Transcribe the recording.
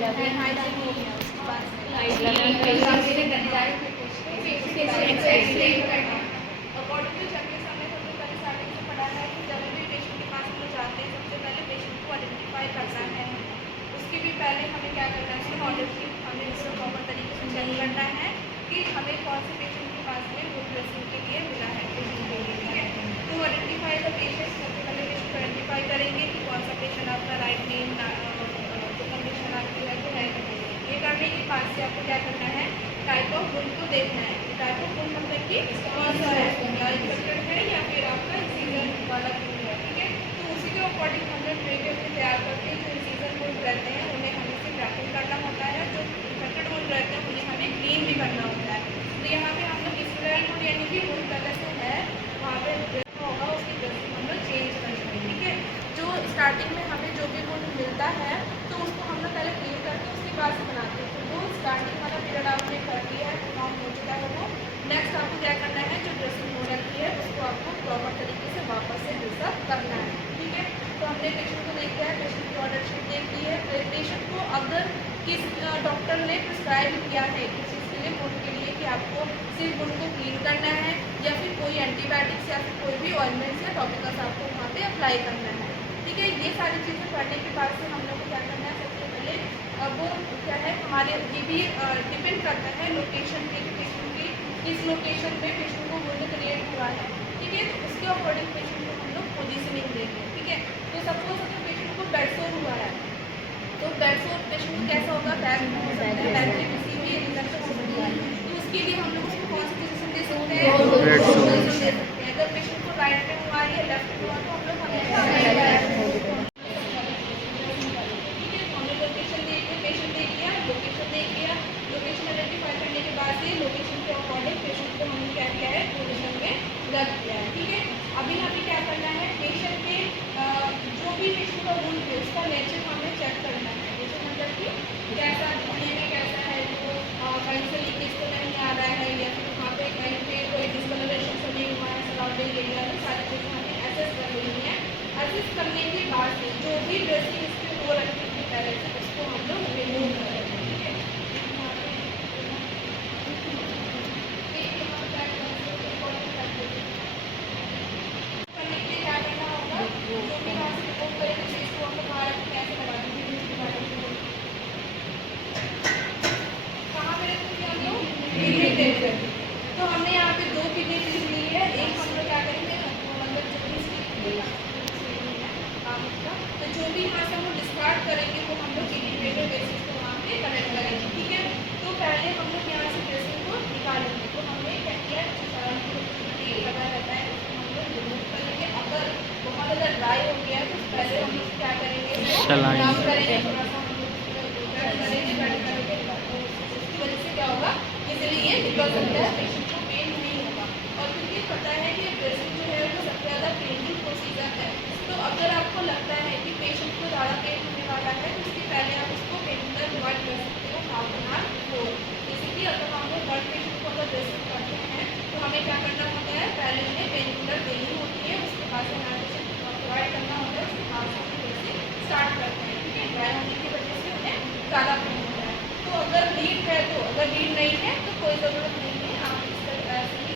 Hand hygiene हो गया, उसके बाद अकॉर्डिंग टू चेकलिस्ट हमने सबसे पहले स्टार्टिंग से पढ़ा है कि जब भी पेशेंट के पास हम लोग जाते हैं सबसे पहले पेशेंट को आइडेंटिफाई करना है। उसके भी पहले हमें क्या करना है, ऑर्डर की हमें उसको प्रॉपर तरीके से चेक करना है कि हमें कौन से पेशेंट के पास में वो ड्रेसिंग के लिए मिला है पेशेंट के लिए, ठीक है। तो आइडेंटिफाई द पेशेंट, सबसे पहले पेशेंट को आइडेंटिफाई करेंगे कि कौन सा पेशेंट आपका राइट नेम जो कंडीशन आपकी है तो है। ये करने के बाद से आपको क्या करना है, टाइप ऑफ वुंड को देखना है। टाइप ऑफ वुंड मतलब कि कौन सा है, या इन्फेक्टेड है या फिर आपका इंसीजन वाला वुंड है, ठीक है। तो उसी के अकॉर्डिंग हम लोग ट्रीटमेंट में तैयार करके जो इंसीजन वुंड रहते हैं उन्हें हमें सिर्फ रैपिंग करना होता है, जो इन्फेक्टेड वुंड रहते हैं उन्हें हमें क्लीन भी करना होता है। तो यहाँ पे हम लोग स्टेराइल वुंड यानी कि वुंड पहले से है वहाँ पे होगा उसकी ड्रेसिंग हम लोग चेंज करेंगे, ठीक है। जो स्टार्टिंग में हमें जो भी वुंड मिलता है तो उसको हम लोग पहले क्लीन करके उसके बाद से बनाते हैं। तो वो स्टार्टिंग वाला पीरियड आपने कर लिया है, काम हो चुका है वो। नेक्स्ट आपको क्या करना है, जो ड्रेसिंग हो रखी है उसको आपको प्रॉपर तरीके से वापस से ड्रेसअप करना है, ठीक है। तो हमने पेशेंट को देख लिया है, पेशेंट की ऑर्डर शीट देख ली है। पेशेंट को अगर किस डॉक्टर ने प्रिस्क्राइब किया है किस चीज़ के लिए, वुंड के लिए कि आपको सिर्फ वुंड को क्लीन करना है या फिर कोई एंटीबायोटिक्स या फिर कोई भी ऑइलमेंट्स या टॉपिकल्स आपको वहाँ पे अप्लाई करना है, ठीक है। ये सारी चीज़ें करने के बाद से हम लोग को क्या करना है, सबसे पहले वो क्या है हमारे ये भी डिपेंड करता है लोकेशन पे कि पेशेंट की किस लोकेशन पे पेशेंट को वुंड क्रिएट हुआ है, ठीक है। तो उसके अकॉर्डिंग पेशेंट को हम लोग पोजिशनिंग देंगे, ठीक है। तो सपोज अगर पेशेंट को बेड सोर हुआ है तो बेड सोर पेशेंट को कैसा होगा, बैक में हो सकता है, बैक में किसी भी इन्फेक्शन हो सकती है। तो उसके लिए हम लोग उसको कौन सी पोजिशन दे सकते हैं, पोजिशन दे सकते हैं। अगर पेशेंट को राइट में हुआ है या लेफ्ट में हुआ तो हम लोग हमेशा लोकेशन देख लिया, लोकेशन देख लिया, लोकेशन आइडेंटिफाई करने के बाद से लोकेशन के अकॉर्डिंग पेशेंट को हमने क्या किया है, पोजीशन में रख दिया है, ठीक है। अभी हमें क्या करना है, पेशेंट के जो भी पेशेंट का वुंड है उसका नेचर हमें चेक करना है। नेचर मतलब कि कैसा दिखने में कैसा है, जो कहीं से लीकेज तो नहीं आ रहा है या फिर वहाँ पे कहीं पे कोई डिस्कलरेशन तो नहीं हुआ है सराउंडिंग एरिया में, सारी चीज़ें हमें एसेस कर लेनी है। एसेस करने के बाद से जो भी ड्रेसिंग इसके हो रखी थी पहले से उसको हम लोग रिमूव करेंगे, ठीक है। करने के लिए क्या करना होगा, जो भी यहाँ से रिमूव करेंगे तो इसको हम लोग बाहर कैसे लगा देंगे, कहाँ पे रखेंगे हम लोग, किडनी प्लेट पे। तो हमने यहाँ पे दो किडनी प्लेट ली है, एक हम लोग क्या करेंगे मतलब जो भी इसकी काम उसका, तो जो भी यहाँ से हम लोग डिस्कार्ड करेंगे वो हम लोग किडनी प्लेट पे बेसिस को वहाँ पे कनेक्ट करेंगे, ठीक है। तो पहले हम लोग यहाँ से ड्रेसिंग को निकालेंगे। तो हमने क्या किया, जो तेल लगा रहता है उसको हम लोग रिमूव करेंगे। अगर बहुत ज़्यादा ड्राई हो गया है तो पहले हम लोग क्या करेंगे, काम करेंगे थोड़ा सा हम लोग करेंगे, उसकी वजह से क्या होगा, इजीली ये निकल सकता है, पेशेंट को पेन नहीं होगा। और क्योंकि पता है कि ड्रेसिंग जो है वो सबसे ज़्यादा पेनफुल प्रोसीजर है। तो अगर आपको लगता है कि पेशेंट को ज़्यादा पेन होने वाला है तो उसके पहले आप उसको पेन किलर प्रोवाइड कर सकते हो हाफ एन आवर बिफोर। जैसे कि अगर हम लोग ब्लड पेशेंट को अगर ड्रेसिंग करते हैं तो हमें क्या करना होता है, पहले उन्हें पेन किलर देनी होती है, उसके बाद से मेडिसिन प्रोवाइड करना होता है, उसके बाद से ड्रेसिंग स्टार्ट करते हैं, ठीक है। ड्राई होने की वजह से उन्हें ज़्यादा पेन होता है। तो अगर नीड है तो, अगर नीड नहीं है तो कोई ज़रूरत नहीं